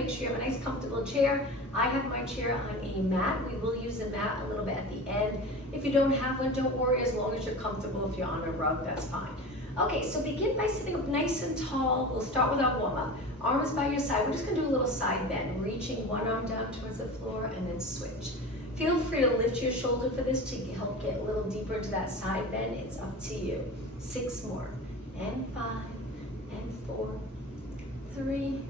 make sure you have a nice comfortable chair. I have my chair on a mat. We will use the mat a little bit at the end. If you don't have one, don't worry, as long as you're comfortable. If you're on a rug, that's fine. Okay, so begin by sitting up nice and tall. We'll start with our warm-up. Arms by your side. We're just gonna do a little side bend, reaching one arm down towards the floor and then switch. Feel free to lift your shoulder for this to help get a little deeper into that side bend. It's up to you. 6 more, and 5, and 4, 3,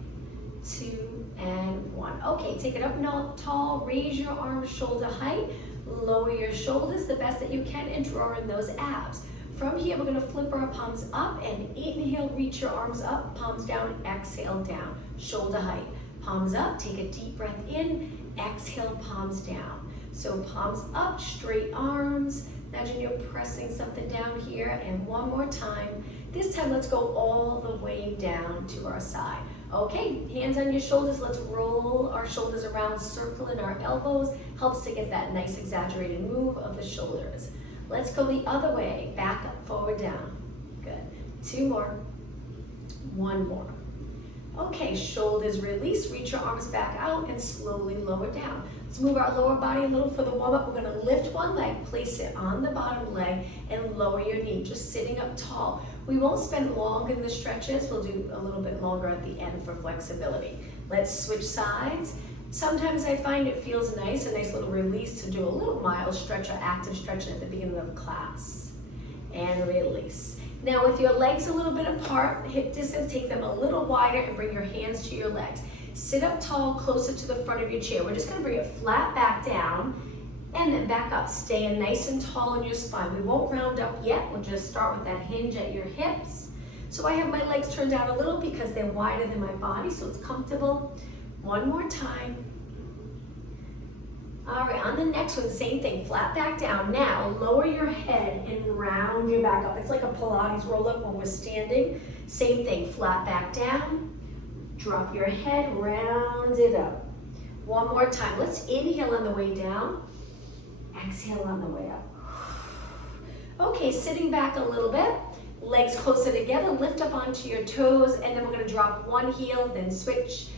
2, and 1. Okay, take it up tall, raise your arms shoulder height, lower your shoulders the best that you can, and draw in those abs. From here, we're gonna flip our palms up and inhale, reach your arms up, palms down, exhale down, shoulder height. Palms up, take a deep breath in, exhale, palms down. So palms up, straight arms. Imagine you're pressing something down here, and one more time. This time, let's go all the way down to our side. Okay, hands on your shoulders. Let's roll our shoulders around, circling our elbows. Helps to get that nice exaggerated move of the shoulders. Let's go the other way, back up, forward, down. Good. 2 more, 1 more. Okay, shoulders release, reach your arms back out and slowly lower down. Let's move our lower body a little for the warm up. We're gonna lift one leg, place it on the bottom leg and lower your knee, just sitting up tall. We won't spend long in the stretches. We'll do a little bit longer at the end for flexibility. Let's switch sides. Sometimes I find it feels nice, a nice little release to do a little mild stretch or active stretching at the beginning of class. And release. Now with your legs a little bit apart, hip distance, take them a little wider and bring your hands to your legs. Sit up tall, closer to the front of your chair. We're just gonna bring it flat back down and then back up. Staying nice and tall in your spine. We won't round up yet. We'll just start with that hinge at your hips. So I have my legs turned out a little because they're wider than my body, so it's comfortable. One more time. All right, on the next one, same thing, flat back down. Now, lower your head and round your back up. It's like a Pilates roll up when we're standing. Same thing, flat back down. Drop your head, round it up. One more time. Let's inhale on the way down. Exhale on the way up. Okay, sitting back a little bit. Legs closer together, lift up onto your toes, and then we're gonna drop one heel, then switch,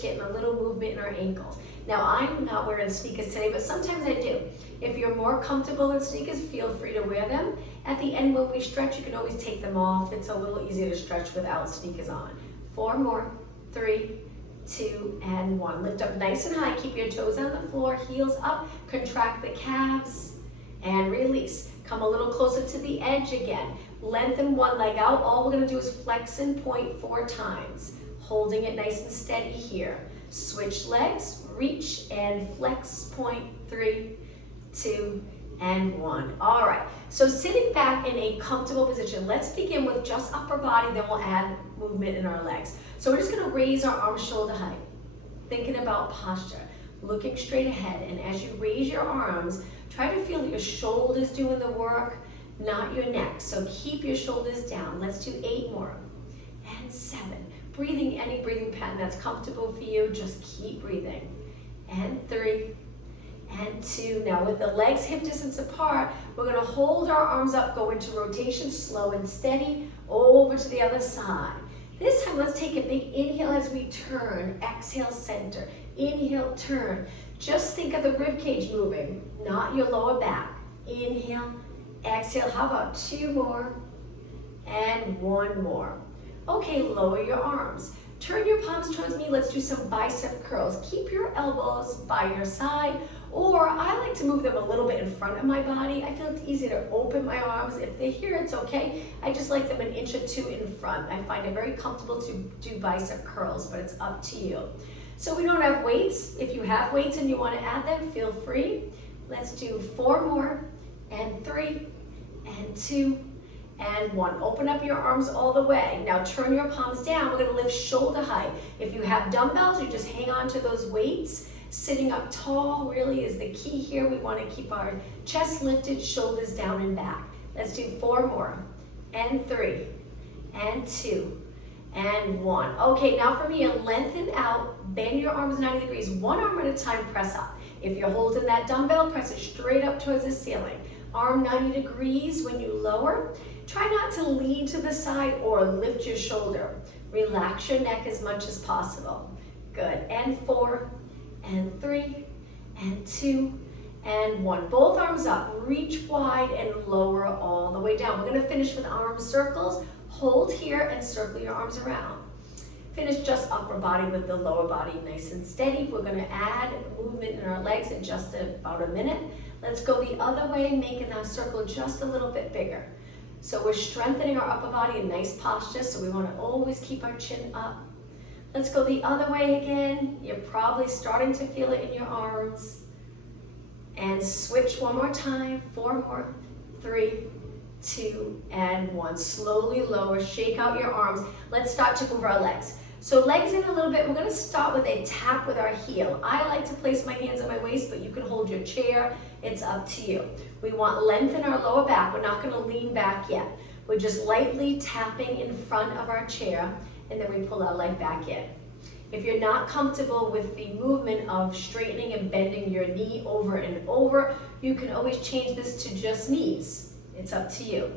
getting a little movement in our ankles. Now, I'm not wearing sneakers today, but sometimes I do. If you're more comfortable in sneakers, feel free to wear them. At the end, when we stretch, you can always take them off. It's a little easier to stretch without sneakers on. 4 more, 3, 2, and 1. Lift up nice and high, keep your toes on the floor, heels up, contract the calves, and release. Come a little closer to the edge again. Lengthen one leg out. All we're gonna do is flex and point 4 times. Holding it nice and steady here. Switch legs, reach and flex, point, 3, 2, and 1. All right, so sitting back in a comfortable position. Let's begin with just upper body, then we'll add movement in our legs. So we're just gonna raise our arms shoulder height. Thinking about posture, looking straight ahead, and as you raise your arms, try to feel that your shoulders doing the work, not your neck. So keep your shoulders down. Let's do 8 more, and 7. Breathing, any breathing pattern that's comfortable for you, just keep breathing. And 3, and 2. Now with the legs hip distance apart, we're gonna hold our arms up, go into rotation, slow and steady, over to the other side. This time, let's take a big inhale as we turn, exhale, center. Inhale, turn. Just think of the rib cage moving, not your lower back. Inhale, exhale. How about 2 more, and 1 more. Okay, lower your arms. Turn your palms towards me. Let's do some bicep curls. Keep your elbows by your side, or I like to move them a little bit in front of my body. I feel it's easy to open my arms. If they're here, it's okay. I just like them an inch or 2 in front. I find it very comfortable to do bicep curls, but it's up to you. So we don't have weights. If you have weights and you want to add them, feel free. Let's do 4 more, and 3, and 2, and 1. Open up your arms all the way. Now turn your palms down. We're gonna lift shoulder height. If you have dumbbells, you just hang on to those weights. Sitting up tall really is the key here. We wanna keep our chest lifted, shoulders down and back. Let's do 4 more, and 3, and 2, and 1. Okay, now from here, lengthen out, bend your arms 90 degrees. 1 arm at a time, press up. If you're holding that dumbbell, press it straight up towards the ceiling. Arm 90 degrees when you lower. Try not to lean to the side or lift your shoulder. Relax your neck as much as possible. Good, and 4, and 3, and 2, and 1. Both arms up, reach wide and lower all the way down. We're gonna finish with arm circles. Hold here and circle your arms around. Finish just upper body with the lower body nice and steady. We're gonna add movement in our legs in just about a minute. Let's go the other way, making our circle just a little bit bigger. So we're strengthening our upper body in nice posture, so we wanna always keep our chin up. Let's go the other way again. You're probably starting to feel it in your arms. And switch one more time, 4 more, 3, 2, and 1. Slowly lower, shake out your arms. Let's start to move our legs. So legs in a little bit, we're gonna start with a tap with our heel. I like to place my hands on my waist, but you can hold your chair, it's up to you. We want length in our lower back, we're not gonna lean back yet. We're just lightly tapping in front of our chair, and then we pull our leg back in. If you're not comfortable with the movement of straightening and bending your knee over and over, you can always change this to just knees. It's up to you.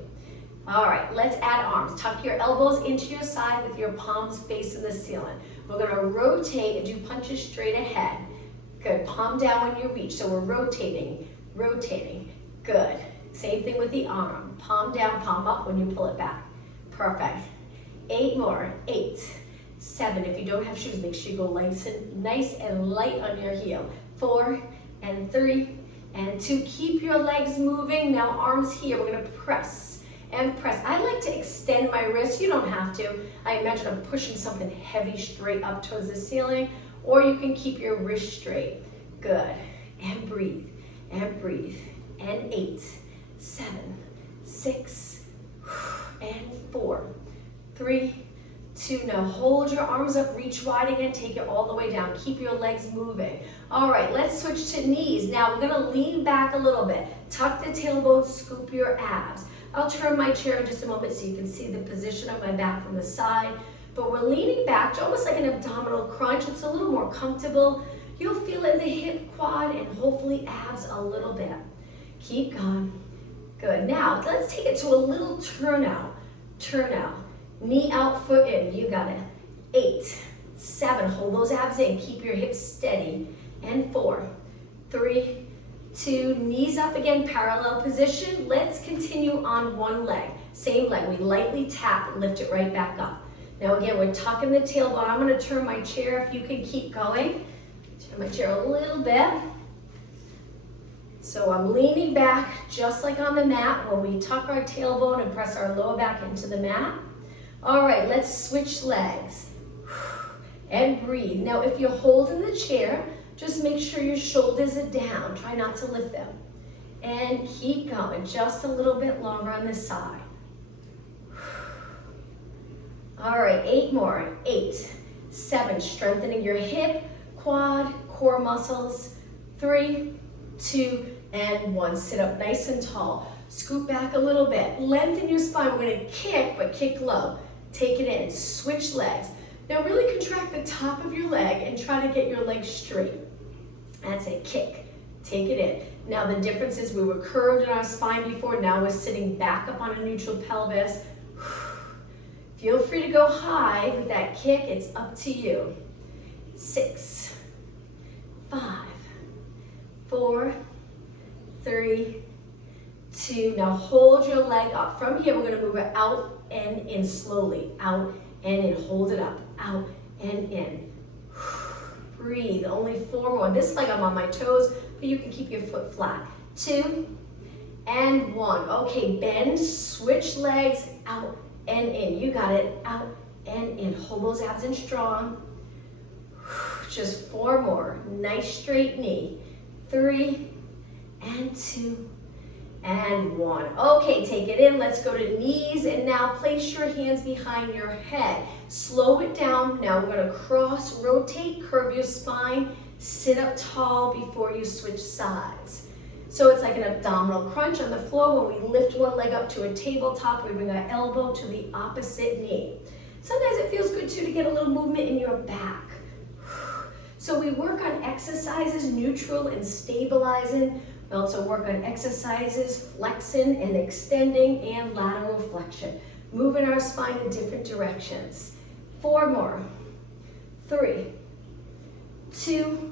All right, let's add arms. Tuck your elbows into your side with your palms facing the ceiling. We're gonna rotate and do punches straight ahead. Good, palm down when you reach. So we're rotating, rotating. Good. Same thing with the arm. Palm down, palm up when you pull it back. Perfect. 8 more, 8. 7, if you don't have shoes, make sure you go nice and light on your heel. 4, and 3, and 2. Keep your legs moving. Now arms here, we're gonna press and press. I like to extend my wrist, you don't have to. I imagine I'm pushing something heavy straight up towards the ceiling, or you can keep your wrist straight. Good, and breathe, and breathe. And 8, 7, 6, and 4, 3, 2, now hold your arms up, reach wide again, take it all the way down. Keep your legs moving. All right, let's switch to knees. Now we're gonna lean back a little bit. Tuck the tailbone, scoop your abs. I'll turn my chair in just a moment so you can see the position of my back from the side. But we're leaning back, almost like an abdominal crunch. It's a little more comfortable. You'll feel it in the hip, quad, and hopefully abs a little bit. Keep going. Good, now let's take it to a little turn out. Turn out. Knee out, foot in, you got it. 8, 7, hold those abs in, keep your hips steady. And 4, 3, 2, knees up again, parallel position. Let's continue on one leg. Same leg, we lightly tap, lift it right back up. Now again, we're tucking the tailbone. I'm gonna turn my chair if you can keep going. Turn my chair a little bit. So I'm leaning back, just like on the mat, when we tuck our tailbone and press our lower back into the mat. All right, let's switch legs and breathe. Now, if you're holding the chair, just make sure your shoulders are down. Try not to lift them. And keep going, just a little bit longer on this side. All right, 8 more. 8, 7, strengthening your hip, quad, core muscles. 3, 2, and 1. Sit up nice and tall. Scoot back a little bit. Lengthen your spine. We're gonna kick, but kick low. Take it in, switch legs. Now really contract the top of your leg and try to get your legs straight. That's it, kick, take it in. Now the difference is we were curved in our spine before, now we're sitting back up on a neutral pelvis. Feel free to go high with that kick, it's up to you. 6, 5, 4, 3, 2, now hold your leg up. From here, we're gonna move it out and in slowly, out and in, hold it up, out and in. Breathe, only 4 more. This leg I'm on my toes, but you can keep your foot flat. 2 and 1. Okay, bend, switch legs, out and in. You got it, out and in. Hold those abs in strong. Just 4 more. Nice straight knee. 3 and 2 and 1. Okay, take it in. Let's go to knees, and now place your hands behind your head. Slow it down. Now we're going to cross, rotate, curve your spine, sit up tall before you switch sides. So it's like an abdominal crunch on the floor. When we lift one leg up to a tabletop, we bring our elbow to the opposite knee. Sometimes it feels good too to get a little movement in your back. So we work on exercises, neutral and stabilizing. We also work on exercises, flexing and extending, and lateral flexion. Moving our spine in different directions. 4 more. 3, 2,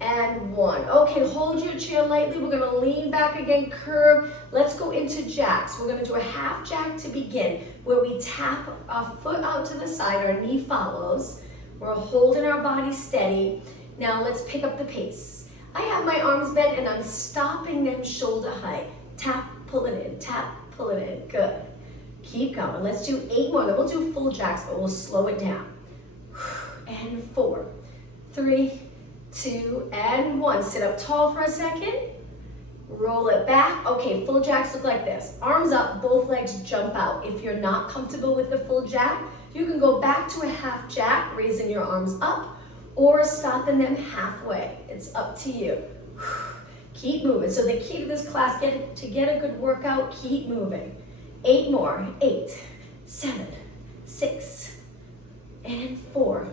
and 1. Okay, hold your chair lightly. We're gonna lean back again, curve. Let's go into jacks. We're gonna do a half jack to begin, where we tap our foot out to the side, our knee follows. We're holding our body steady. Now let's pick up the pace. I have my arms bent and I'm stopping them shoulder height. Tap, pull it in, tap, pull it in, good. Keep going, let's do 8 more. Then we'll do full jacks, but we'll slow it down. And 4, 3, 2, and 1. Sit up tall for a second. Roll it back. Okay, full jacks look like this. Arms up, both legs jump out. If you're not comfortable with the full jack, you can go back to a half jack, raising your arms up, or stopping them halfway. It's up to you. Keep moving. So the key to this class, to get a good workout, keep moving. 8 more. 8, 7, 6, and 4,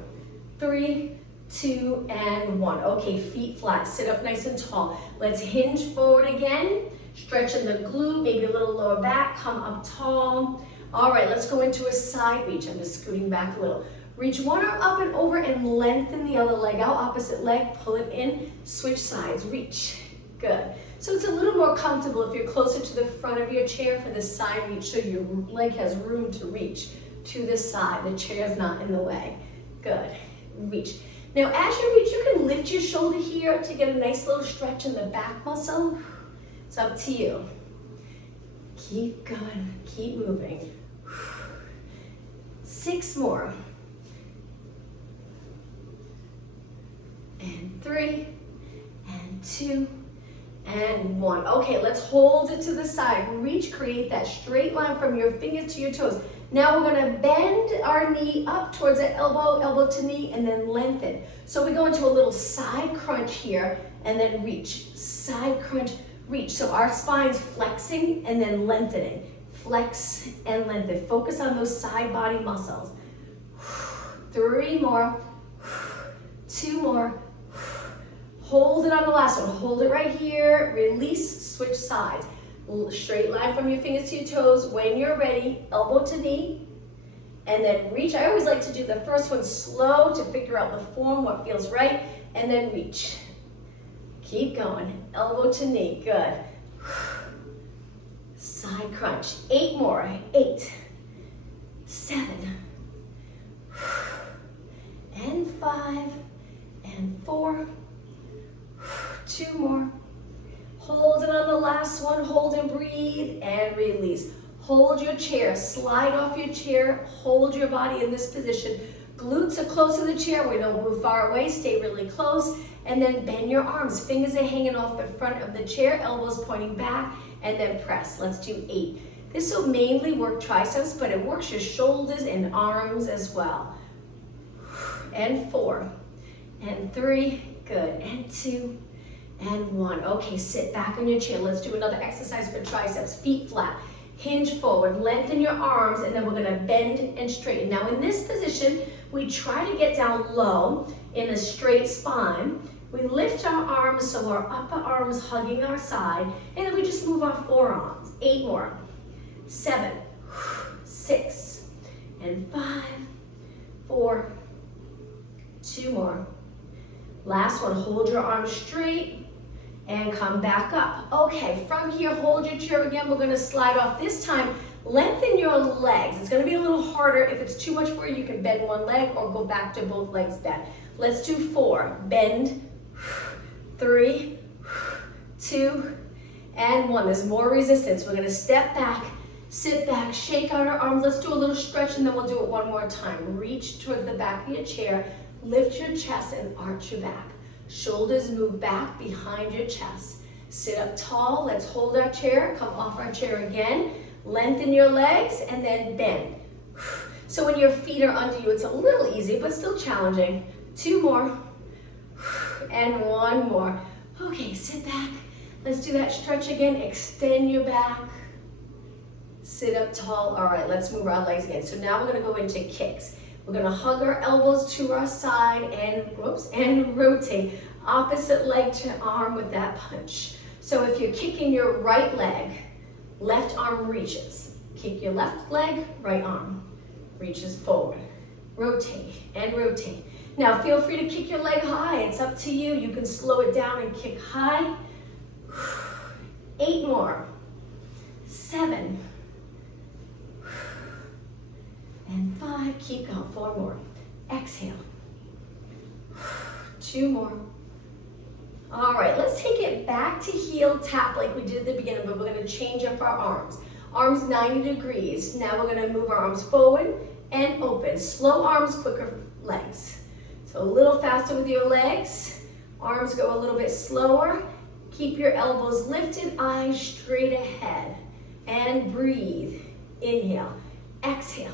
3, 2, and 1. Okay, feet flat, sit up nice and tall. Let's hinge forward again, stretching the glute, maybe a little lower back, come up tall. All right, let's go into a side reach. I'm just scooting back a little. Reach one arm up and over and lengthen the other leg out, opposite leg, pull it in, switch sides, reach. Good. So it's a little more comfortable if you're closer to the front of your chair for the side reach, so your leg has room to reach to the side. The chair is not in the way. Good. Reach. Now, as you reach, you can lift your shoulder here to get a nice little stretch in the back muscle. It's up to you. Keep going, keep moving. 6 more. And 3, and 2, and 1. Okay, let's hold it to the side. Reach, create that straight line from your fingers to your toes. Now we're gonna bend our knee up towards the elbow, elbow to knee, and then lengthen. So we go into a little side crunch here, and then reach. Side crunch, reach. So our spine's flexing and then lengthening. Flex and lengthen. Focus on those side body muscles. 3 more. 2 more. Hold it on the last one. Hold it right here. Release, switch sides. Straight line from your fingers to your toes. When you're ready, elbow to knee, and then reach. I always like to do the first one slow to figure out the form, what feels right, and then reach. Keep going. Elbow to knee. Good. Side crunch. 8 more. 8, 7, and 5, and 4. 2 more. Hold it on the last one. Hold and breathe and release. Hold your chair. Slide off your chair. Hold your body in this position. Glutes are close to the chair. We don't move far away. Stay really close. And then bend your arms. Fingers are hanging off the front of the chair. Elbows pointing back. And then press. Let's do 8. This will mainly work triceps, but it works your shoulders and arms as well. And 4. And 3. Good. And 2. And 1. Okay, sit back on your chair. Let's do another exercise for triceps. Feet flat. Hinge forward. Lengthen your arms, and then we're going to bend and straighten. Now, in this position, we try to get down low in a straight spine. We lift our arms so our upper arms hugging our side, and then we just move our forearms. 8 more. 7, 6, and 5, 4, 2 more. Last one. Hold your arms straight and come back up. Okay, from here, hold your chair again. We're gonna slide off. This time, lengthen your legs. It's gonna be a little harder. If it's too much for you, you can bend one leg or go back to both legs bent. Let's do 4. Bend. 3, 2, and 1. There's more resistance. We're gonna step back, sit back, shake out our arms. Let's do a little stretch, and then we'll do it one more time. Reach towards the back of your chair. Lift your chest and arch your back. Shoulders move back behind your chest. Sit up tall. Let's hold our chair. Come off our chair again. Lengthen your legs and then bend. So when your feet are under you, it's a little easy, but still challenging. 2 more. And 1 more. Okay, sit back. Let's do that stretch again. Extend your back. Sit up tall. All right, let's move our legs again. So now we're going to go into kicks. We're gonna hug our elbows to our side and rotate opposite leg to arm with that punch. So if you're kicking your right leg, left arm reaches. Kick your left leg, right arm reaches forward. Rotate and rotate. Now feel free to kick your leg high. It's up to you. You can slow it down and kick high. 8 more. 7. And 5. Keep going. 4 more. Exhale. 2 more. All right, let's take it back to heel tap like we did at the beginning, but we're gonna change up our arms. Arms 90 degrees. Now we're gonna move our arms forward and open. Slow arms, quicker legs. So a little faster with your legs. Arms go a little bit slower. Keep your elbows lifted, eyes straight ahead. And breathe. Inhale, exhale,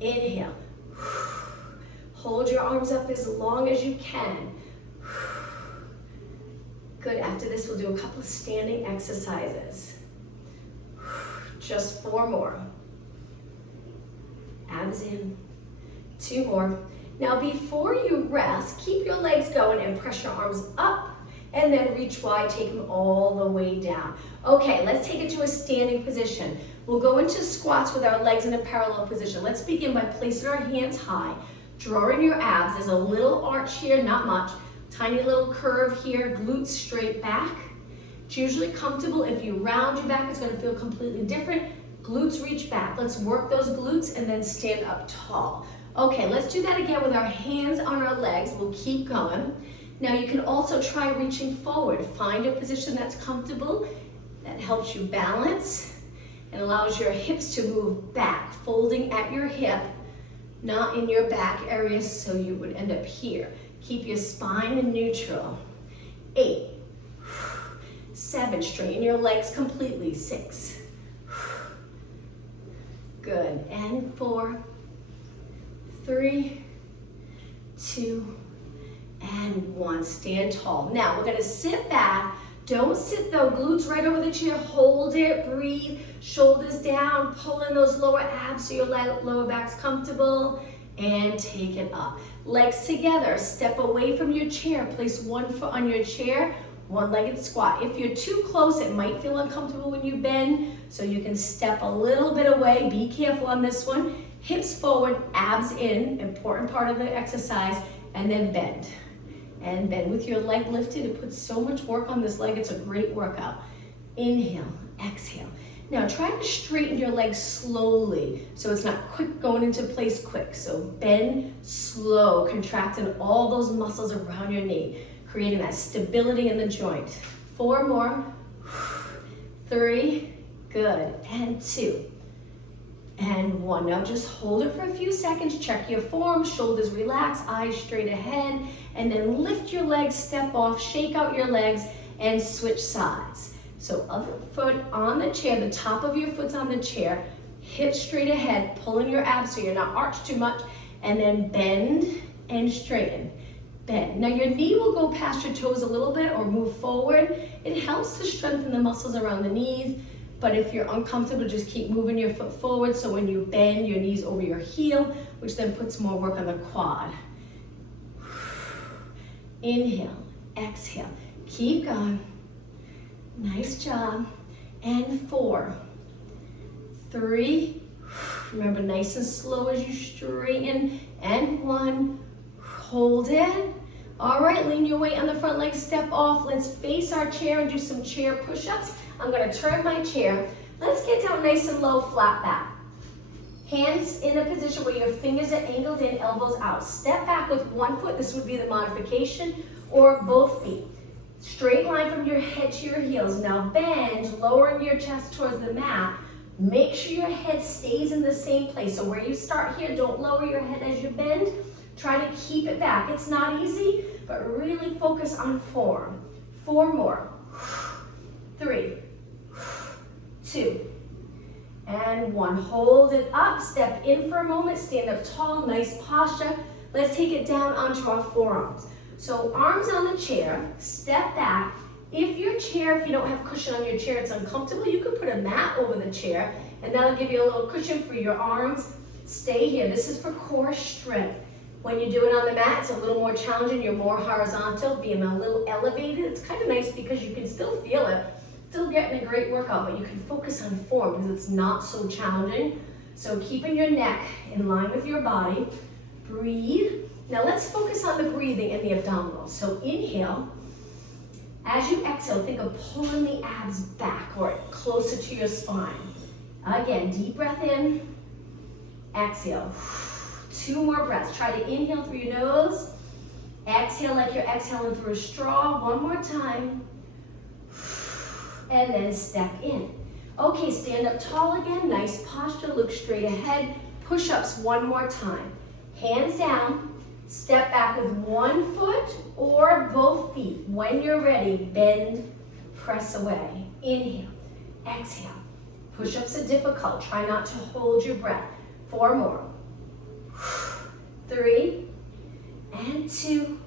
inhale. Hold your arms up as long as you can. Good, after this we'll do a couple of standing exercises. Just 4 more. Abs in. 2 more. Now before you rest, keep your legs going and press your arms up and then reach wide, take them all the way down. Okay, let's take it to a standing position. We'll go into squats with our legs in a parallel position. Let's begin by placing our hands high, drawing your abs. There's a little arch here, not much. Tiny little curve here, glutes straight back. It's usually comfortable. If you round your back, it's gonna feel completely different. Glutes reach back. Let's work those glutes and then stand up tall. Okay, let's do that again with our hands on our legs. We'll keep going. Now you can also try reaching forward. Find a position that's comfortable, that helps you balance and allows your hips to move back, folding at your hip, not in your back area, so you would end up here. Keep your spine in neutral. 8, 7, straighten your legs completely. 6, good, and 4, 3, 2, and 1. Stand tall. Now we're gonna sit back. Don't sit though, glutes right over the chair. Hold it, breathe, shoulders down, pull in those lower abs so your lower back's comfortable, and take it up. Legs together, step away from your chair. Place one foot on your chair, one-legged squat. If you're too close, it might feel uncomfortable when you bend, so you can step a little bit away. Be careful on this one. Hips forward, abs in, important part of the exercise, and then bend. And bend with your leg lifted. It puts so much work on this leg. It's a great workout. Inhale, exhale. Now try to straighten your legs slowly so it's not quick going into place quick. So bend slow, contracting all those muscles around your knee, creating that stability in the joint. 4 more. 3, good, and 2. And 1. Now just hold it for a few seconds. Check your form, shoulders relax, eyes straight ahead, and then lift your legs, step off, shake out your legs, and switch sides. So other foot on the chair, the top of your foot's on the chair, hips straight ahead, pulling your abs so you're not arched too much, and then bend and straighten. Bend. Now your knee will go past your toes a little bit or move forward. It helps to strengthen the muscles around the knees, but if you're uncomfortable, just keep moving your foot forward so when you bend, your knee's over your heel, which then puts more work on the quad. Inhale, exhale, keep going. Nice job. And 4, 3, remember nice and slow as you straighten, and 1, hold it. All right, lean your weight on the front leg, step off. Let's face our chair and do some chair push-ups. I'm gonna turn my chair. Let's get down nice and low, flat back. Hands in a position where your fingers are angled in, elbows out. Step back with one foot, this would be the modification, or both feet. Straight line from your head to your heels. Now bend, lowering your chest towards the mat. Make sure your head stays in the same place. So where you start here, don't lower your head as you bend. Try to keep it back. It's not easy, but really focus on form. 4 more. 3, 2, and 1. Hold it up, step in for a moment, stand up tall, nice posture. Let's take it down onto our forearms. So arms on the chair, step back. If you don't have cushion on your chair, it's uncomfortable, you could put a mat over the chair and that'll give you a little cushion for your arms. Stay here, this is for core strength. When you do it on the mat, it's a little more challenging, you're more horizontal, being a little elevated. It's kind of nice because you can still feel it, still getting a great workout, but you can focus on form because it's not so challenging. So keeping your neck in line with your body, breathe, Now let's focus on the breathing and the abdominals. So inhale. As you exhale, think of pulling the abs back or closer to your spine. Again, deep breath in, exhale. 2 more breaths. Try to inhale through your nose. Exhale like you're exhaling through a straw. 1 more time. And then step in. Okay, stand up tall again. Nice posture. Look straight ahead. Push-ups 1 more time. Hands down. Step back with 1 foot or both feet. When you're ready, bend, press away. Inhale, exhale. Push-ups are difficult. Try not to hold your breath. 4 more. 3, and 2,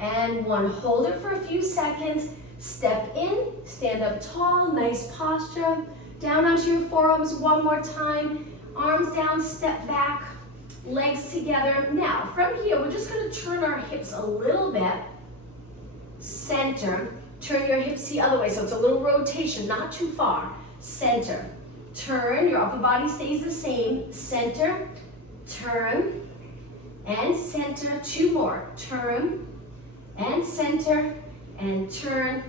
and 1. Hold it for a few seconds. Step in, stand up tall, nice posture. Down onto your forearms 1 more time. Arms down, step back. Legs together. Now, from here, we're just going to turn our hips a little bit. Center. Turn your hips the other way, so it's a little rotation, not too far. Center. Turn. Your upper body stays the same. Center. Turn. And center. 2 more. Turn. And center. And turn.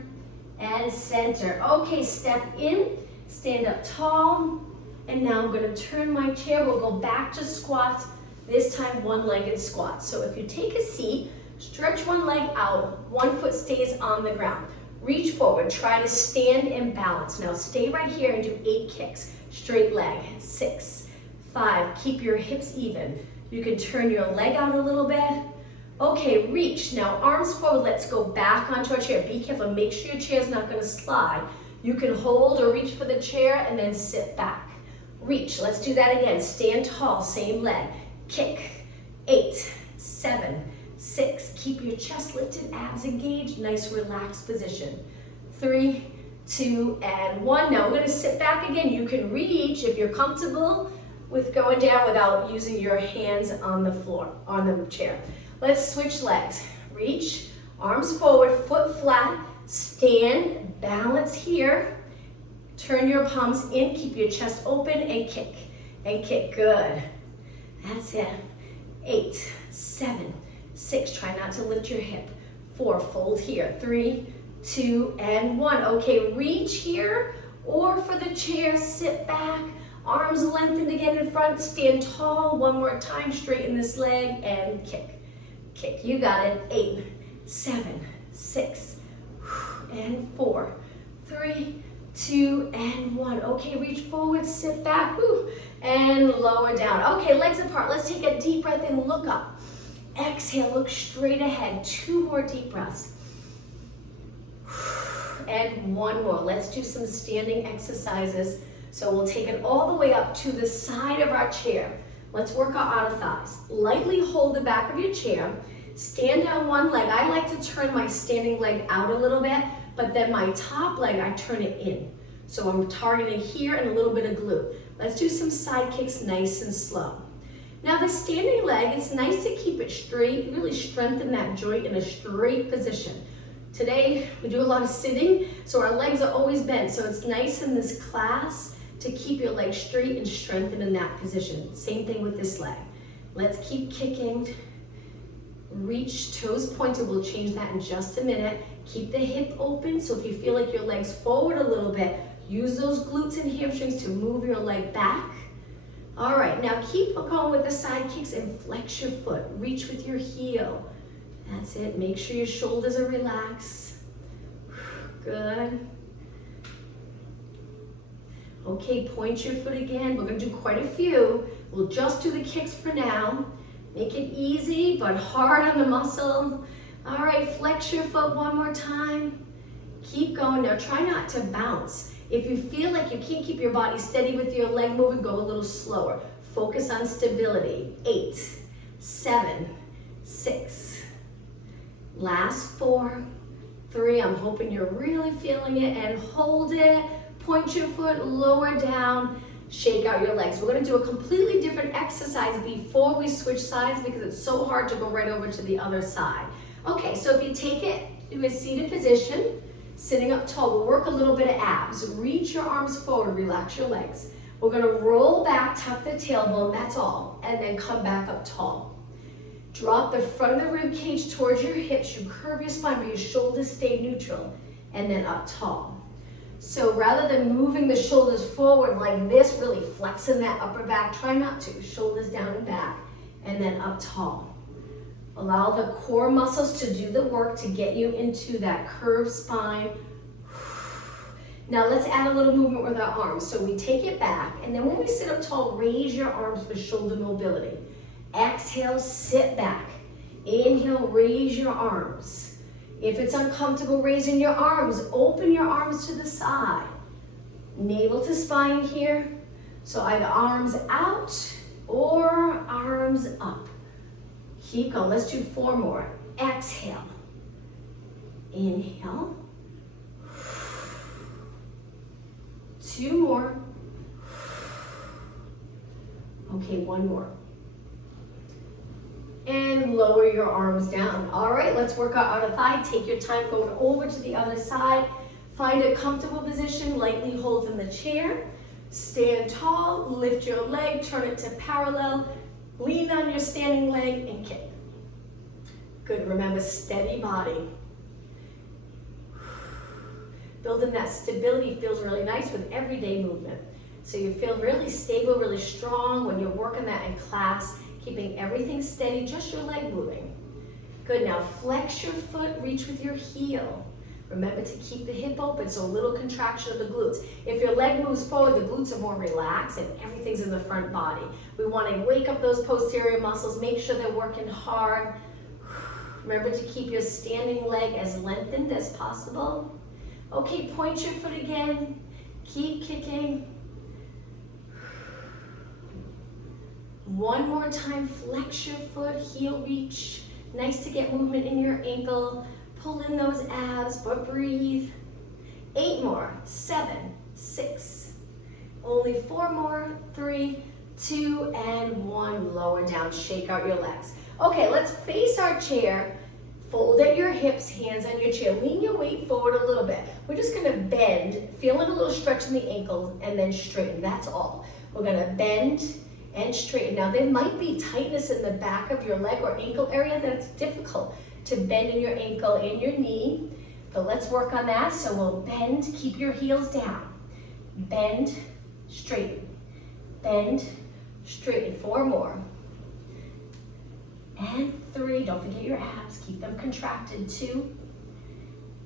And center. Okay, step in. Stand up tall. And now I'm going to turn my chair. We'll go back to squats. This time, 1-legged squat. So if you take a seat, stretch 1 leg out, 1 foot stays on the ground. Reach forward, try to stand and balance. Now stay right here and do 8 kicks. Straight leg, 6, 5, keep your hips even. You can turn your leg out a little bit. Okay, reach. Now arms forward, let's go back onto our chair. Be careful, make sure your chair's not gonna slide. You can hold or reach for the chair and then sit back. Reach, let's do that again. Stand tall, same leg. Kick, 8, 7, 6. Keep your chest lifted, abs engaged, nice relaxed position. 3, 2, and 1. Now we're gonna sit back again. You can reach if you're comfortable with going down without using your hands on the floor, on the chair. Let's switch legs. Reach, arms forward, foot flat, stand, balance here. Turn your palms in, keep your chest open, and kick. Good. That's it. 8, 7, 6. Try not to lift your hip. 4, fold here. 3, 2, and 1. Okay, reach here or for the chair, sit back. Arms lengthened again in front. Stand tall. 1 more time. Straighten this leg and kick. Kick. You got it. 8, 7, 6, and 4, 3, 2, and 1. Okay, reach forward, sit back, and lower down. Okay, legs apart. Let's take a deep breath in, look up. Exhale, look straight ahead. 2 more deep breaths. And 1 more. Let's do some standing exercises. So we'll take it all the way up to the side of our chair. Let's work our outer thighs. Lightly hold the back of your chair. Stand on 1 leg. I like to turn my standing leg out a little bit, but then my top leg, I turn it in. So I'm targeting here and a little bit of glute. Let's do some side kicks nice and slow. Now the standing leg, it's nice to keep it straight, really strengthen that joint in a straight position. Today, we do a lot of sitting, so our legs are always bent. So it's nice in this class to keep your legs straight and strengthen in that position. Same thing with this leg. Let's keep kicking. Reach, toes pointed. We'll change that in just a minute. Keep the hip open, so if you feel like your leg's forward a little bit, use those glutes and hamstrings to move your leg back. All right, now keep going with the side kicks and flex your foot. Reach with your heel. That's it. Make sure your shoulders are relaxed. Good. Okay, point your foot again. We're going to do quite a few. We'll just do the kicks for now. Make it easy, but hard on the muscle. All right, flex your foot 1 more time. Keep going. Now try not to bounce. If you feel like you can't keep your body steady with your leg moving, go a little slower. Focus on stability. 8, 7, 6. Last 4, 3. I'm hoping you're really feeling it, and hold it. Point your foot, lower down, shake out your legs. We're gonna do a completely different exercise before we switch sides because it's so hard to go right over to the other side. Okay, so if you take it to a seated position, sitting up tall, we'll work a little bit of abs. Reach your arms forward, relax your legs. We're gonna roll back, tuck the tailbone, that's all, and then come back up tall. Drop the front of the rib cage towards your hips. You curve your spine, but your shoulders stay neutral. And then up tall. So rather than moving the shoulders forward like this, really flexing that upper back, try not to. Shoulders down and back, and then up tall. Allow the core muscles to do the work to get you into that curved spine. Now let's add a little movement with our arms. So we take it back, and then when we sit up tall, raise your arms for shoulder mobility. Exhale, sit back. Inhale, raise your arms. If it's uncomfortable raising your arms, open your arms to the side. Navel to spine here. So either arms out or arms up. Keep going. Let's do 4 more. Exhale. Inhale. 2 more. Okay, 1 more. And lower your arms down. All right, let's work our outer thigh. Take your time going over to the other side. Find a comfortable position, lightly hold in the chair. Stand tall, lift your leg, turn it to parallel. Lean on your standing leg and kick. Good, remember, steady body. Building that stability feels really nice with everyday movement. So you feel really stable, really strong when you're working that in class. Keeping everything steady, just your leg moving. Good, now flex your foot, reach with your heel. Remember to keep the hip open, so a little contraction of the glutes. If your leg moves forward, the glutes are more relaxed and everything's in the front body. We want to wake up those posterior muscles, make sure they're working hard. Remember to keep your standing leg as lengthened as possible. Okay, point your foot again. Keep kicking. 1 more time, flex your foot, heel reach. Nice to get movement in your ankle. Pull in those abs, but breathe. 8 more, 7, 6. Only 4 more, 3, 2, and 1. Lower down, shake out your legs. Okay, let's face our chair. Fold at your hips, hands on your chair. Lean your weight forward a little bit. We're just gonna bend, feeling a little stretch in the ankles, and then straighten, that's all. We're gonna bend and straighten. Now there might be tightness in the back of your leg or ankle area that's difficult to bend in your ankle and your knee, but let's work on that. So we'll bend, keep your heels down. Bend, straighten. Bend, straighten. 4 more. And 3, don't forget your abs, keep them contracted. 2,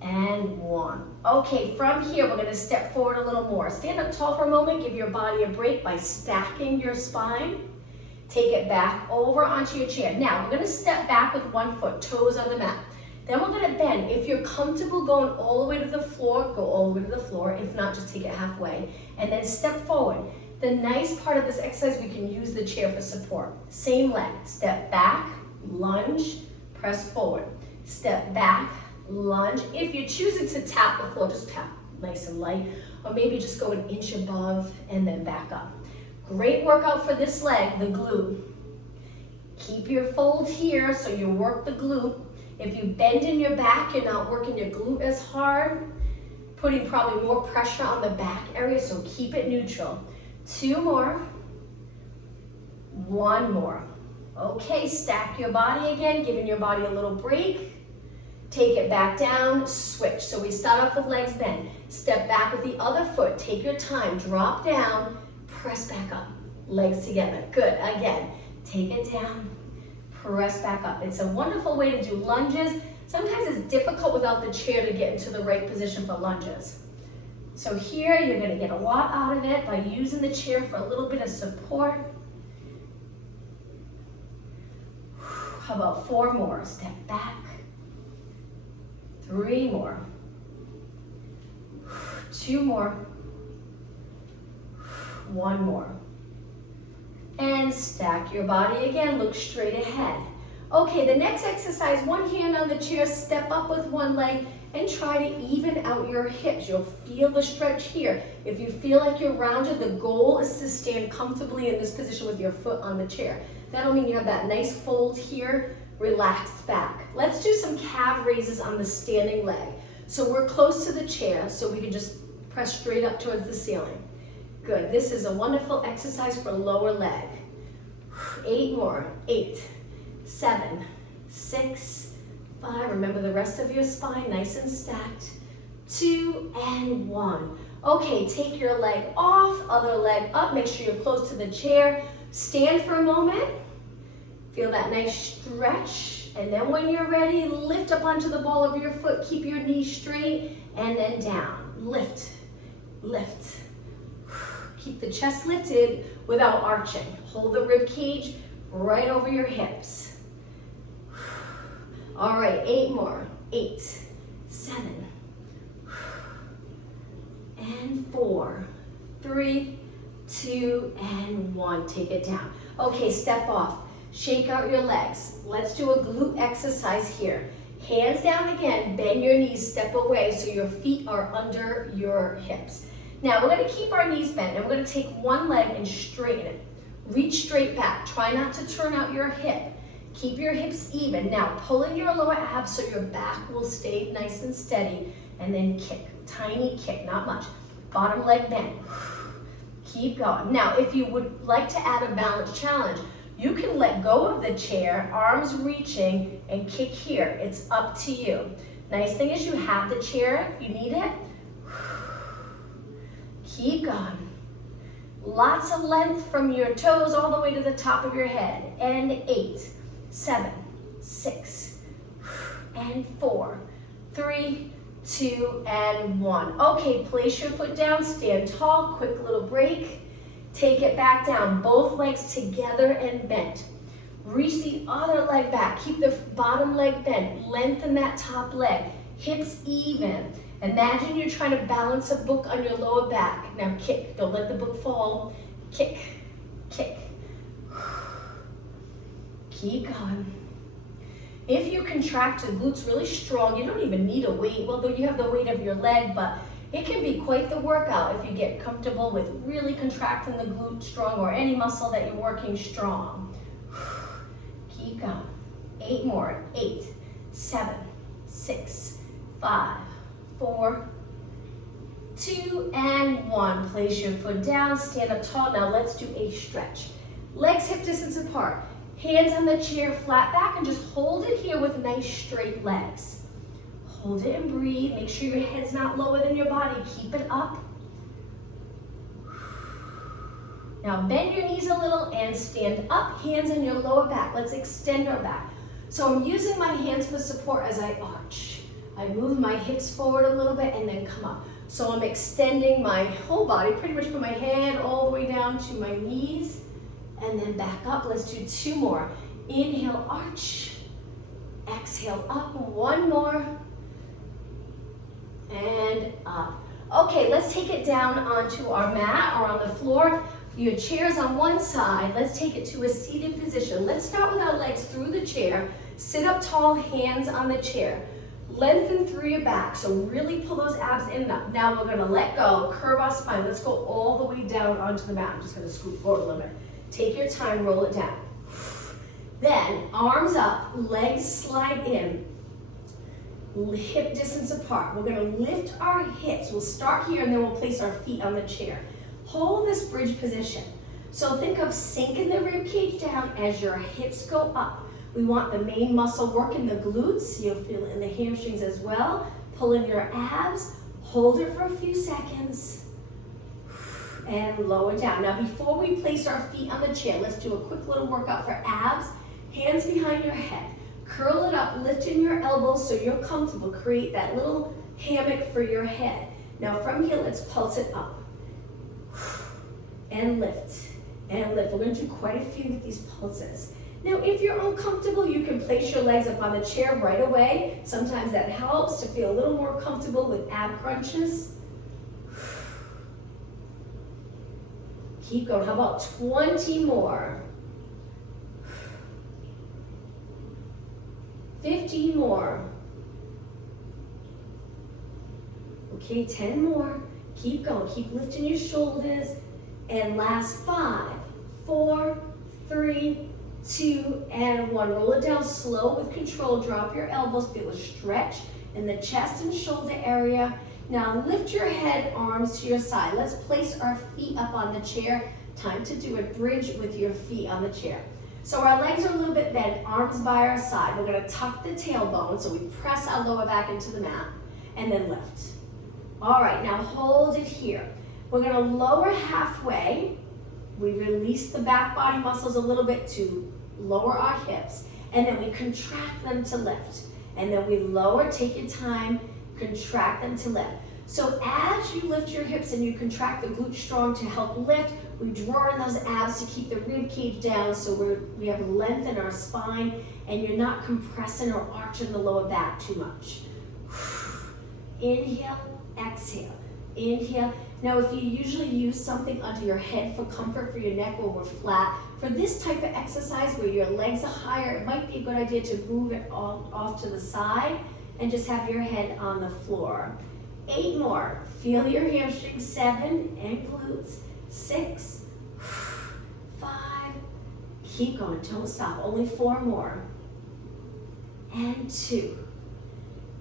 and 1. Okay, from here, we're gonna step forward a little more. Stand up tall for a moment, give your body a break by stacking your spine. Take it back over onto your chair. Now, we're gonna step back with 1 foot, toes on the mat. Then we're gonna bend. If you're comfortable going all the way to the floor, go all the way to the floor. If not, just take it halfway. And then step forward. The nice part of this exercise, we can use the chair for support. Same leg, step back, lunge, press forward. Step back, lunge. If you're choosing to tap the floor, just tap nice and light, or maybe just go 1 inch above and then back up. Great workout for this leg, the glute. Keep your fold here so you work the glute. If you bend in your back, you're not working your glute as hard, putting probably more pressure on the back area, so keep it neutral. 2 more, 1 more. Okay, stack your body again, giving your body a little break. Take it back down, switch. So we start off with legs bent. Step back with the other foot. Take your time, drop down, press back up. Legs together. Good, again. Take it down, press back up. It's a wonderful way to do lunges. Sometimes it's difficult without the chair to get into the right position for lunges. So here, you're gonna get a lot out of it by using the chair for a little bit of support. How about 4 more? Step back. 3 more. 2 more. 1 more. And stack your body again. Look straight ahead. Okay, the next exercise, 1 hand on the chair, step up with 1 leg, and try to even out your hips. You'll feel the stretch here. If you feel like you're rounded, the goal is to stand comfortably in this position with your foot on the chair. That'll mean you have that nice fold here, relaxed back. Let's do some calf raises on the standing leg. So we're close to the chair, so we can just press straight up towards the ceiling. Good, this is a wonderful exercise for lower leg. 8 more, 8, 7, 6, 5. Remember the rest of your spine nice and stacked. 2 and 1. Okay, take your leg off, other leg up. Make sure you're close to the chair. Stand for a moment. Feel that nice stretch. And then when you're ready, lift up onto the ball of your foot. Keep your knees straight and then down. Lift, lift. Keep the chest lifted without arching. Hold the rib cage right over your hips. All right, 8 more. 8, 7, and 4, 3, 2, and 1. Take it down. Okay, step off. Shake out your legs. Let's do a glute exercise here. Hands down again, bend your knees, step away so your feet are under your hips. Now we're going to keep our knees bent and we're going to take one leg and straighten it. Reach straight back. Try not to turn out your hip. Keep your hips even. Now pull in your lower abs so your back will stay nice and steady, and then kick. Tiny kick, not much. Bottom leg bend. Keep going. Now if you would like to add a balance challenge, you can let go of the chair, arms reaching, and kick here. It's up to you. Nice thing is you have the chair if you need it. Keep going. Lots of length from your toes all the way to the top of your head. And 8, 7, 6, and 4, 3, 2, and 1. Okay, place your foot down, stand tall, quick little break. Take it back down, both legs together and bent. Reach the other leg back, keep the bottom leg bent, lengthen that top leg, hips even. Imagine you're trying to balance a book on your lower back. Now kick, don't let the book fall. Kick, kick. Keep going. If you contract the glutes really strong, you don't even need a weight. Well, though you have the weight of your leg, but it can be quite the workout if you get comfortable with really contracting the glute strong or any muscle that you're working strong. Keep going. 8 more. 8, 7, 6, 5, 4, 2, and 1. Place your foot down, stand up tall. Now let's do a stretch. Legs hip distance apart. Hands on the chair, flat back, and just hold it here with nice straight legs. Hold it and breathe. Make sure your head's not lower than your body. Keep it up. Now bend your knees a little and stand up. Hands on your lower back. Let's extend our back. So I'm using my hands for support as I arch. I move my hips forward a little bit and then come up. So I'm extending my whole body, pretty much from my head all the way down to my knees, and then back up. Let's do 2 more. Inhale, arch. Exhale, up. 1 more. And up. Okay, let's take it down onto our mat or on the floor. Your chair's on one side. Let's take it to a seated position. Let's start with our legs through the chair. Sit up tall, hands on the chair. Lengthen through your back, so really pull those abs in and up. Now we're gonna let go, curve our spine. Let's go all the way down onto the mat. I'm just gonna scoot forward a little bit. Take your time, roll it down. Then, arms up, legs slide in. Hip distance apart. We're gonna lift our hips. We'll start here and then we'll place our feet on the chair. Hold this bridge position. So think of sinking the rib cage down as your hips go up. We want the main muscle working the glutes. You'll feel it in the hamstrings as well. Pull in your abs. Hold it for a few seconds. And lower down. Now before we place our feet on the chair, let's do a quick little workout for abs. Hands behind your head. Curl it up, lift in your elbows so you're comfortable. Create that little hammock for your head. Now from here, let's pulse it up. And lift, and lift. We're gonna do quite a few with these pulses. Now, if you're uncomfortable, you can place your legs up on the chair right away. Sometimes that helps to feel a little more comfortable with ab crunches. Keep going. How about 20 more? 15 more. Okay, 10 more. Keep going. Keep lifting your shoulders. And last 5, 4, 3, 2, and 1. Roll it down slow with control. Drop your elbows. Feel a stretch in the chest and shoulder area. Now lift your head, arms to your side. Let's place our feet up on the chair. Time to do a bridge with your feet on the chair. So our legs are a little bit bent, arms by our side. We're gonna tuck the tailbone, so we press our lower back into the mat, and then lift. All right, now hold it here. We're gonna lower halfway. We release the back body muscles a little bit to lower our hips, and then we contract them to lift. And then we lower, take your time, contract them to lift. So as you lift your hips and you contract the glutes strong to help lift, we draw in those abs to keep the rib cage down so we have length in our spine and you're not compressing or arching the lower back too much. Inhale, exhale, inhale. Now if you usually use something under your head for comfort for your neck when we're flat, for this type of exercise where your legs are higher, it might be a good idea to move it off to the side and just have your head on the floor. 8 more. Feel your hamstrings. 7 and glutes. 6, 5. Keep going. Don't stop. Only 4 more. And 2.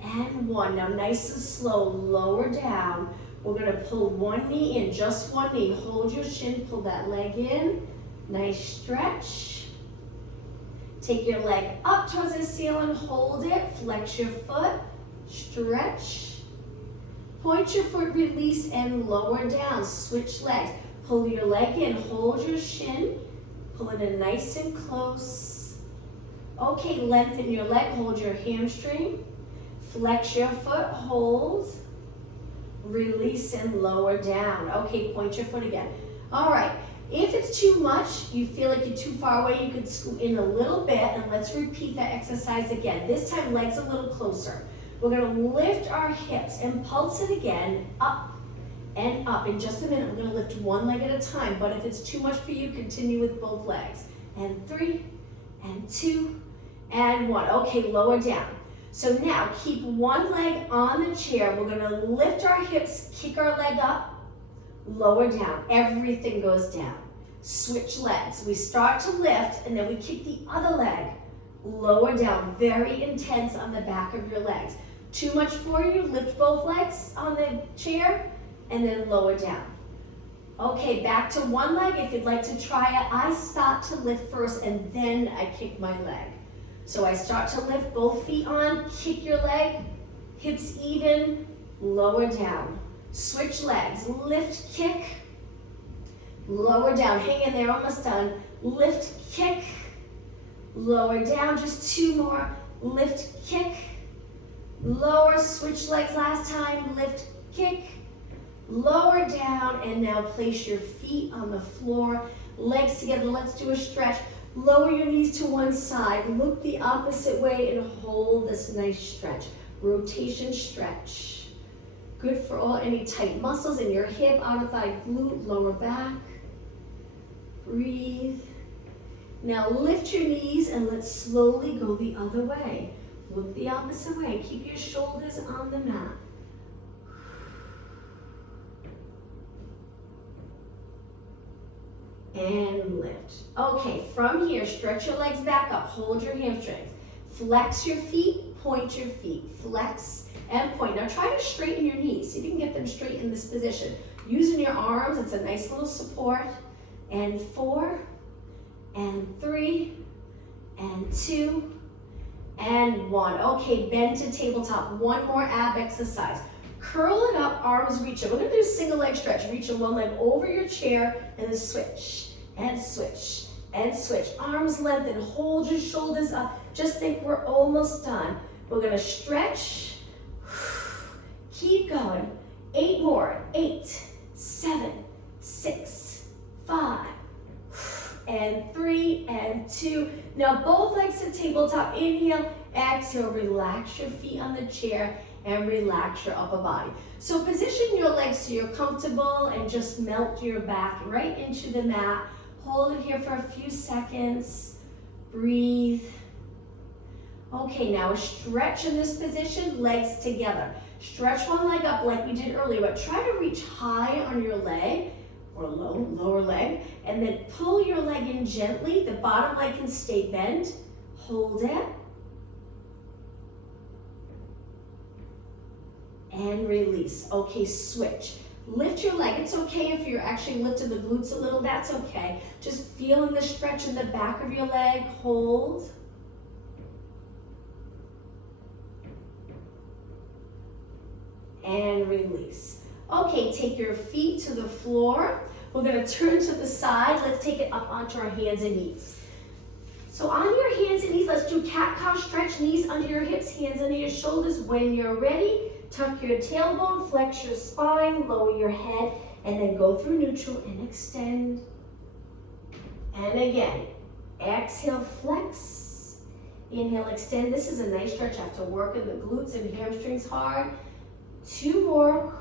And 1. Now nice and slow. Lower down. We're going to pull one knee in. Just one knee. Hold your shin. Pull that leg in. Nice stretch. Take your leg up towards the ceiling. Hold it. Flex your foot. Stretch. Point your foot, release, and lower down. Switch legs. Pull your leg in. Hold your shin. Pull it in nice and close. Okay, lengthen your leg. Hold your hamstring. Flex your foot. Hold. Release and lower down. Okay, point your foot again. All right. If it's too much, you feel like you're too far away, you could scoot in a little bit, and let's repeat that exercise again. This time, legs a little closer. We're gonna lift our hips and pulse it again, up and up. In just a minute, we're gonna lift one leg at a time, but if it's too much for you, continue with both legs. And 3, and 2, and 1. Okay, lower down. So now, keep one leg on the chair. We're gonna lift our hips, kick our leg up, lower down. Everything goes down. Switch legs. We start to lift, and then we kick the other leg, lower down. Very intense on the back of your legs. Too much for you, lift both legs on the chair and then lower down. Okay, back to one leg. If you'd like to try it, I start to lift first and then I kick my leg. So I start to lift, both feet on, kick your leg, hips even, lower down. Switch legs, lift, kick, lower down. Hang in there, almost done. Lift, kick, lower down. Just 2 more. Lift, kick, lower, switch legs last time, lift, kick, lower down, and now place your feet on the floor, legs together. Let's do a stretch. Lower your knees to one side, look the opposite way, and hold this nice stretch. Rotation stretch. Good for all any tight muscles in your hip, outer thigh, glute, lower back. Breathe. Now lift your knees and let's slowly go the other way. Look the opposite way. Keep your shoulders on the mat. And lift. Okay, from here, stretch your legs back up. Hold your hamstrings. Flex your feet, point your feet. Flex and point. Now try to straighten your knees. See if you can get them straight in this position. Using your arms, it's a nice little support. And 4, and 3, and 2, and 1. Okay, bend to tabletop. One more ab exercise. Curl it up, arms reach up. We're gonna do a single leg stretch. Reach one leg over your chair and then switch, and switch, and switch. Arms lengthen, hold your shoulders up. Just think we're almost done. We're gonna stretch, keep going. 8 more, 8, 7, 6, 5, and 3, and 2. Now both legs to tabletop. Inhale, exhale, relax your feet on the chair and relax your upper body. So position your legs so you're comfortable and just melt your back right into the mat. Hold it here for a few seconds. Breathe. Okay, now a stretch in this position, legs together. Stretch one leg up like we did earlier, but try to reach high on your leg or lower leg, and then pull your leg in gently. The bottom leg can stay bent. Hold it. And release. Okay, switch. Lift your leg. It's okay if you're actually lifting the glutes a little, that's okay. Just feeling the stretch in the back of your leg. Hold. And release. Okay, take your feet to the floor. We're gonna turn to the side. Let's take it up onto our hands and knees. So on your hands and knees, let's do cat-cow stretch. Knees under your hips, hands under your shoulders. When you're ready, tuck your tailbone, flex your spine, lower your head, and then go through neutral and extend. And again, exhale, flex. Inhale, extend. This is a nice stretch after working the glutes and hamstrings hard. 2 more.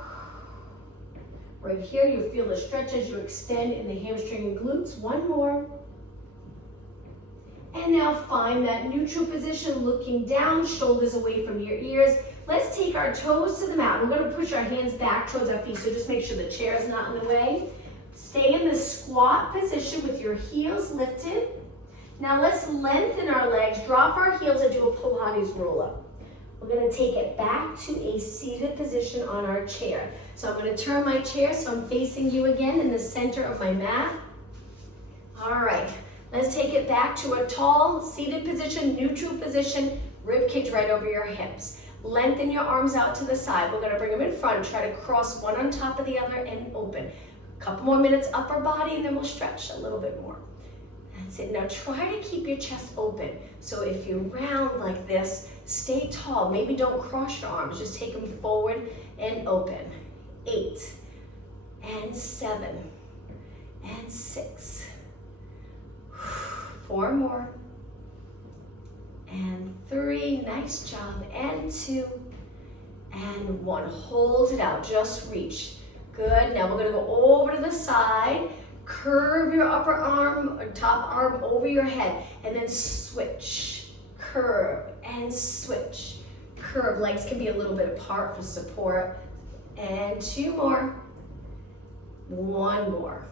Right here, you feel the stretch as you extend in the hamstring and glutes. 1 more. And now find that neutral position, looking down, shoulders away from your ears. Let's take our toes to the mat. We're going to push our hands back towards our feet, so just make sure the chair is not in the way. Stay in the squat position with your heels lifted. Now let's lengthen our legs, drop our heels, and do a Pilates roll-up. We're going to take it back to a seated position on our chair. So I'm going to turn my chair so I'm facing you again in the center of my mat. All right, let's take it back to a tall seated position, neutral position, rib cage right over your hips. Lengthen your arms out to the side. We're going to bring them in front. Try to cross one on top of the other and open. A couple more minutes upper body, and then we'll stretch a little bit more. That's it. Now try to keep your chest open. So if you round like this, stay tall. Maybe don't cross your arms. Just take them forward and open. 8 and 7 and 6. 4 more. And 3, nice job. And 2 and 1. Hold it out. Just reach. Good. Now we're going to go over to the side. Curve your upper arm or top arm over your head, and then switch. Curve and switch. Curve. Legs can be a little bit apart for support. And 2 more. 1 more.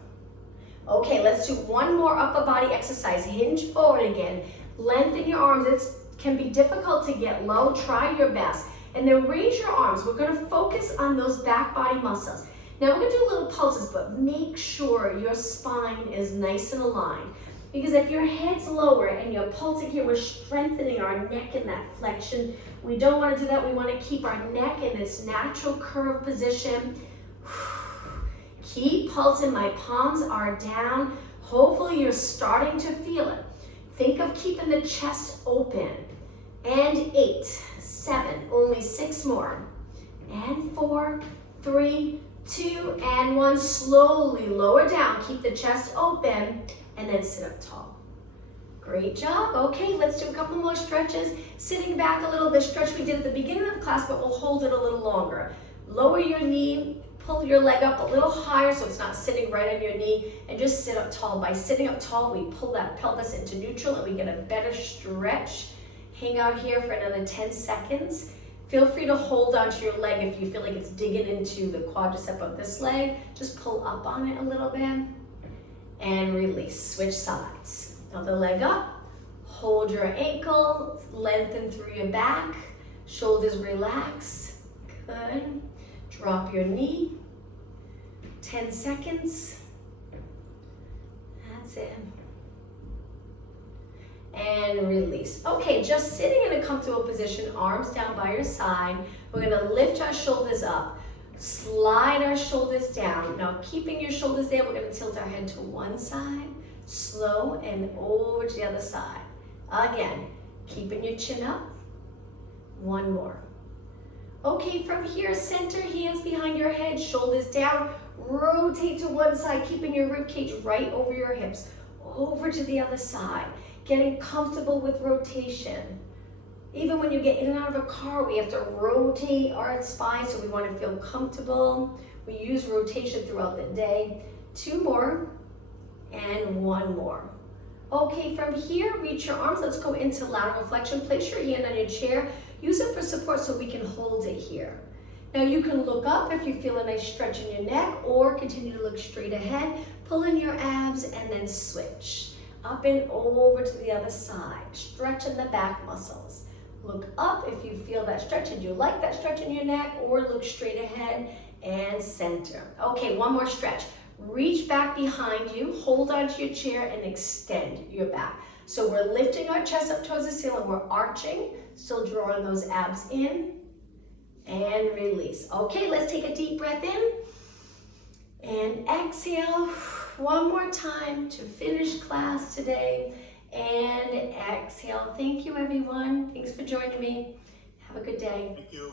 Okay, let's do 1 more upper body exercise. Hinge forward again. Lengthen your arms. It can be difficult to get low. Try your best. And then raise your arms. We're going to focus on those back body muscles. Now we're going to do little pulses, but make sure your spine is nice and aligned. Because if your head's lower and you're pulsing here, we're strengthening our neck in that flexion. We don't want to do that. We want to keep our neck in this natural curve position. Keep pulsing. My palms are down. Hopefully you're starting to feel it. Think of keeping the chest open. And 8, 7, only 6 more. And 4, 3, 2, and 1. Slowly lower down. Keep the chest open, and then sit up tall. Great job. Okay, let's do a couple more stretches. Sitting back a little, the stretch we did at the beginning of the class, but we'll hold it a little longer. Lower your knee, pull your leg up a little higher so it's not sitting right on your knee, and just sit up tall. By sitting up tall, we pull that pelvis into neutral and we get a better stretch. Hang out here for another 10 seconds. Feel free to hold onto your leg if you feel like it's digging into the quadricep of this leg. Just pull up on it a little bit and release. Switch sides. Other leg up. Hold your ankle. Lengthen through your back. Shoulders relax. Good. Drop your knee. 10 seconds. That's it. And release. Okay, just sitting in a comfortable position, arms down by your side. We're gonna lift our shoulders up, slide our shoulders down. Now keeping your shoulders there, we're gonna tilt our head to one side, slow, and over to the other side. Again, keeping your chin up. 1 more. Okay, from here, center hands behind your head, shoulders down, rotate to one side, keeping your rib cage right over your hips, over to the other side. Getting comfortable with rotation. Even when you get in and out of a car, we have to rotate our spine, so we want to feel comfortable. We use rotation throughout the day. 2 more and 1 more. Okay, from here, reach your arms. Let's go into lateral flexion. Place your hand on your chair. Use it for support so we can hold it here. Now you can look up if you feel a nice stretch in your neck, or continue to look straight ahead. Pull in your abs and then switch. Up and over to the other side. Stretching the back muscles. Look up if you feel that stretch and you like that stretch in your neck, or look straight ahead and center. Okay, one more stretch. Reach back behind you, hold onto your chair and extend your back. So we're lifting our chest up towards the ceiling, we're arching, still drawing those abs in and release. Okay, let's take a deep breath in and exhale one more time to finish class today. And exhale. Thank you, everyone. Thanks for joining me. Have a good day. Thank you.